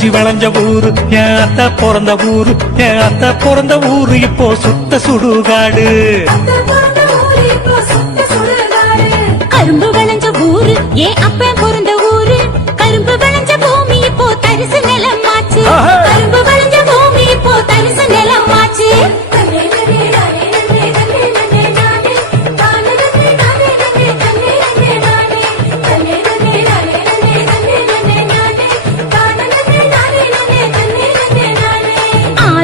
அரிசி வளைஞ்ச ஊரு என் அத்தை பிறந்த ஊரு என் அத்தை பிறந்த ஊரு இப்போ சுத்த சுடுகாடு. கரும்பு விளைஞ்ச ஊரு ஏன் அப்ப பிறந்த ஊரு? கரும்பு விளைஞ்ச பூமி இப்போ தரிசு நிலமாச்சு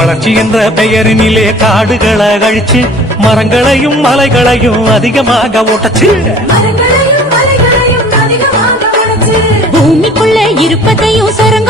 வளர்ச்சி என்ற பெயரினிலே காடுகளை அழிச்சு மரங்களையும் மலைகளையும் அதிகமாக ஓட்டச்சு பூமிக்குள்ள இருப்பதையும் சுரங்கம்